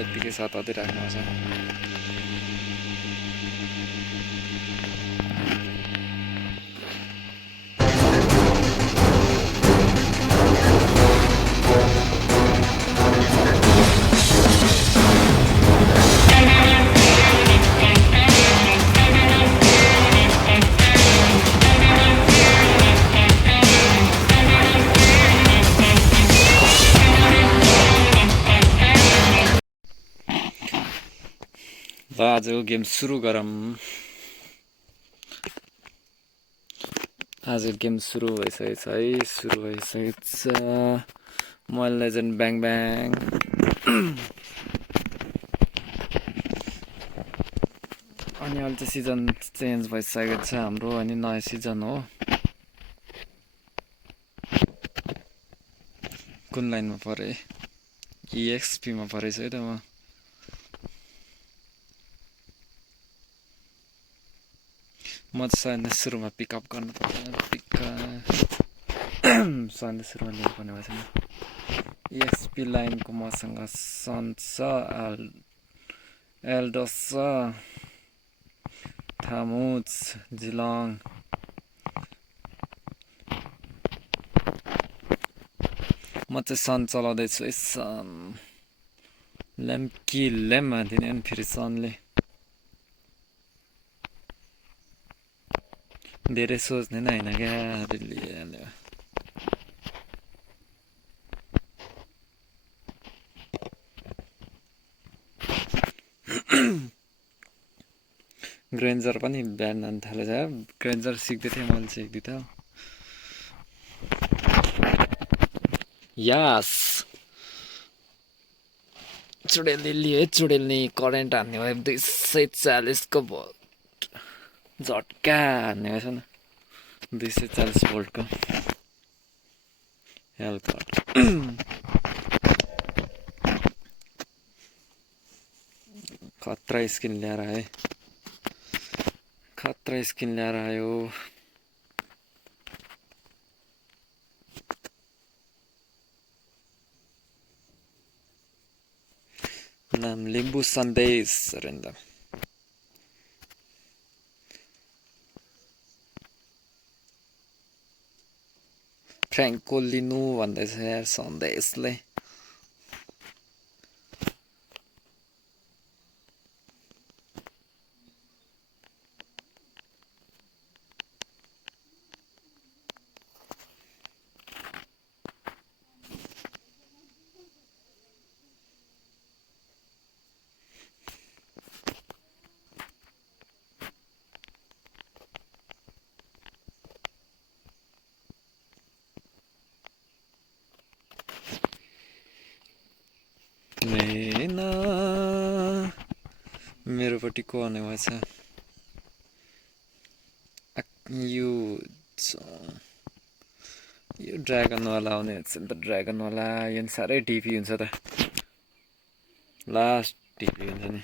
यतिकै सताउँदै राख्नुपर्छ। ल आजको गेम सुरु गरौँ। आज गेम सुरु भइसकेको छ है, सुरु भइसकेको छ। Mobile legend bang bang. अनि अहिले चाहिँ सिजन चेन्ज भइसकेको छ हाम्रो, अनि नयाँ सिजन हो। कुन लाइनमा परेँ? EXP मा परेछ है त म। म चाहिँ सुरुमा पिकअप गर्नु पर्दैन, सधैँ सुरुमा लिनुपर्ने भएछ नि। EXP लाइनको मसँग सन छ, एल्डोस छ, थामुच, जिलङ। म चाहिँ सन चलाउँदैछु है, सन ल्याम्की ल्याम हान्दिने नि फेरि सनले। धेरै सोच्ने नै होइन क्या, लिइहाल्यो। ग्रेन्जर पनि ब्यान्ड हान्न थालेछ। ग्रेन्जर सिक्दै थिएँ मैले चाहिँ एक दुईटा। यास चुडेलले लिए, चुडेलले करेन्ट हान्ने भयो 240 भोल्ट झट्का हान्ने भएछ न। 240 भोल्टको हेल्कट। खतरा स्किन ल्याएर आयो, खतरा स्किन ल्याएर आयो। नाम लिम्बू सन्देश रेन्डम। फ्रेङ्को लिनु भन्दैछ यार सन्देशले। मेरोपट्टि को आउने भएछ? यो ड्रागनवाला आउने हुन्छ नि त। ड्रागनवाला यो साह्रै टिपी हुन्छ त, लास्ट टिपी हुन्छ नि।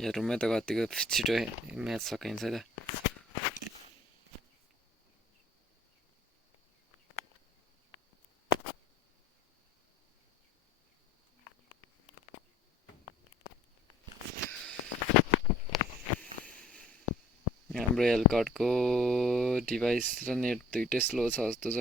हेरौँ त कतिको छिटो म्याच सकिन्छ त। हाम्रो हेल्कटको डिभाइस र नेट दुइटै स्लो छ जस्तो छ।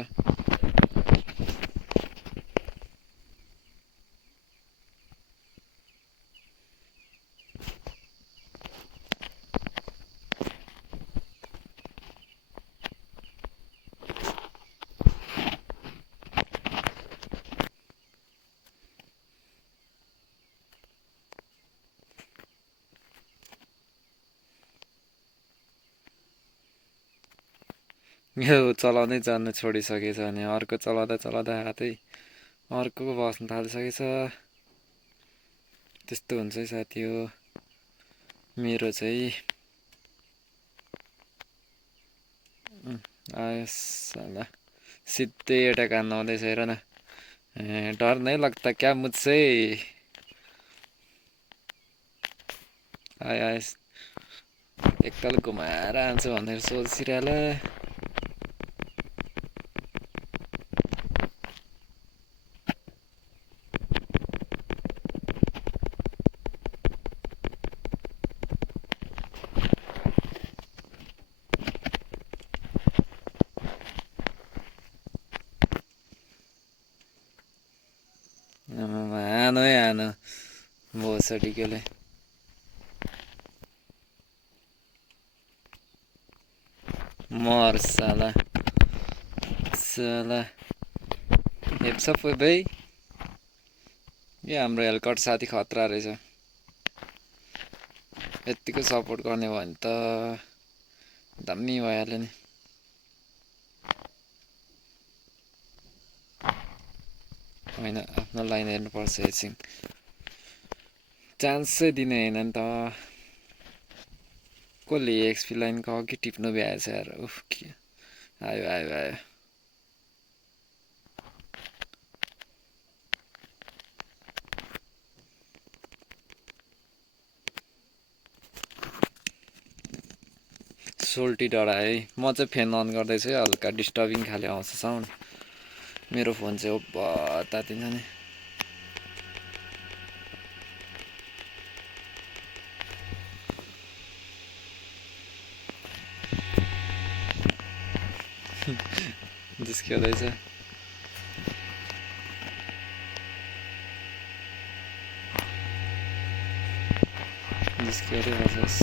यो चलाउँदै जानु छोडिसकेछ भने अर्को चलाउँदा चलाउँदा हातै अर्को बस्न थालिसकेछ। त्यस्तो हुन्छ है साथी हो मेरो चाहिँ। साला सिधै एटक हान्न आउँदैछ हेर न। डर नै लाग्दा क्या मुझसे। आए एकताल घुमाएर आन्छु भनेर सोचिरहेला। आनो है आनो भोसडीकोले मर साला साला हेप्सअप भाइ। यो हाम्रो हेलकट साथी खतरा रहेछ। यत्तिको सपोर्ट गर्ने भयो भने त दामी भइहाल्यो नि। होइन आफ्नो लाइन हेर्नुपर्छ एकछिन। चान्सै दिने होइन नि त। कसले एक्सपी लाइनको अघि टिप्नु भ्याएछ यार। उफ के आयो आयो आयो। सोल्टी डढा है। म चाहिँ फ्यान अन गर्दैछु है, हल्का डिस्टर्बिङ खाले आउँछ साउन्ड। मेरो फोन चाहिँ ओभर तातिन्छ नि। जिस्क्याउँदैछ। जिस्क्याउँदै बसोस्।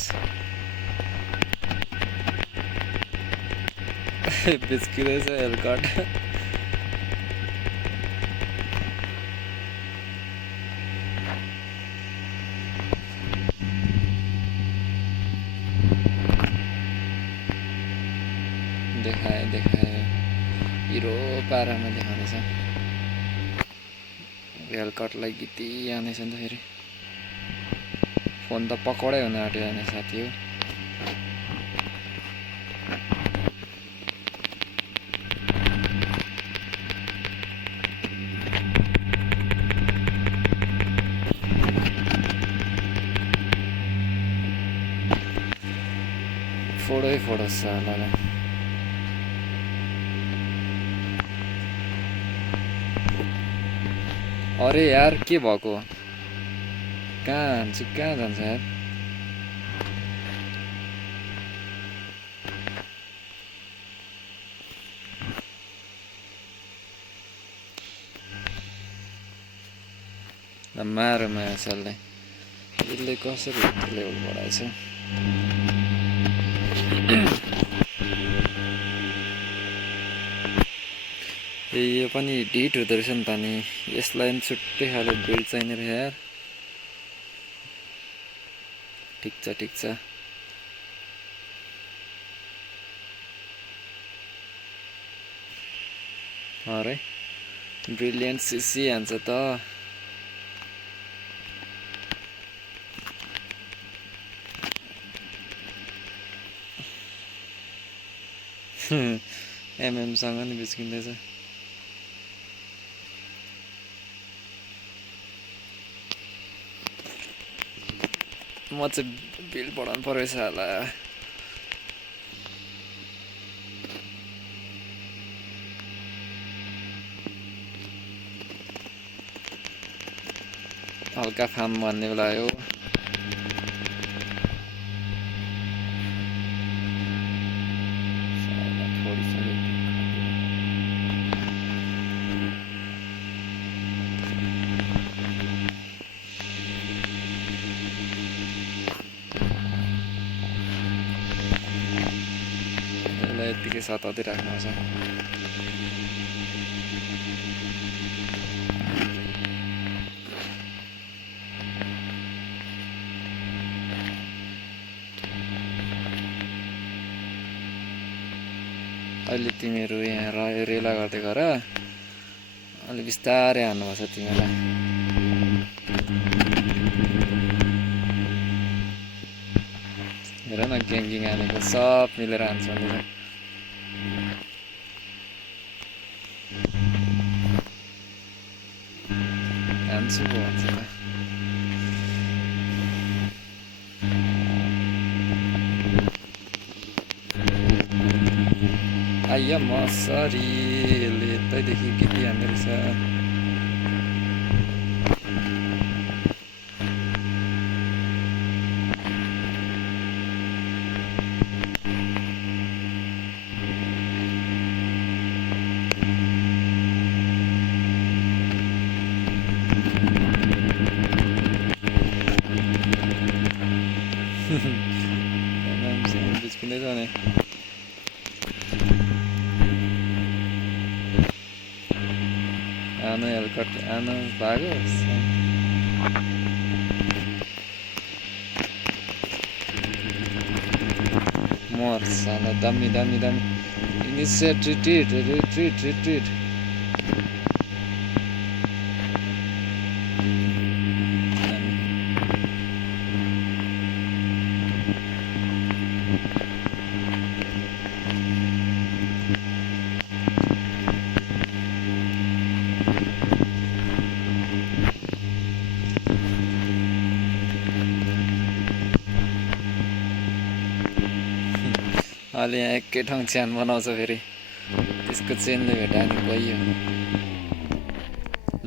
बिस्किँदैछ हेलकट। देखाए हिरो पारामा देखाउँदैछ। हेलकटलाई गीती आउँदैछ नि त फेरि। फोन त पकौडै हुन आँट्यो होइन साथी हो। फोडै फोडोस् सालालाई। अरे यार के भएको? कहाँ जान्छ यार? मार मासलले यसले कसरी यत्रो लेभल बढाएछ? यो पनि डिट हुँदो रहेछ नि त नि। यसलाई पनि छुट्टै खाले बिल्ड चाहिने रहेछ यार। ठिक छ। अरे ब्रिलियन्ट सिसी हान्छ त। एमएमसँग नि बिस्किँदैछ। म चाहिँ बिल बढाउनु पर्यो साला। हल्का फार्म भन्ने बेला आयो। यत्तिकै सताउँदै राख्नु छ। अहिले तिमीहरू यहाँ रेला गर्दै गर। अलि बिस्तारै हान्नुपर्छ तिमीलाई। हेर न ग्याङ्गिङ हानेको सब मिलेर हान्छ भनेर। हान्छु पो भन्छ त। आइया मसरीले यतैदेखि गीत हान्दो रहेछ। बिच्किँदैछ भने आनो हेलिकप्टर आनो भागो मर साला दामी दामी दामी इनिसिएट रिट्रिट रिट्रिट रिट्रिट अहिले यहाँ एकै ठाउँ च्यान बनाउँछ फेरि त्यसको चेनले भेटायो भने गइयो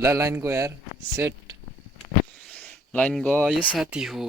ल लाइन गयो यार सेट लाइन गयो साथी हो।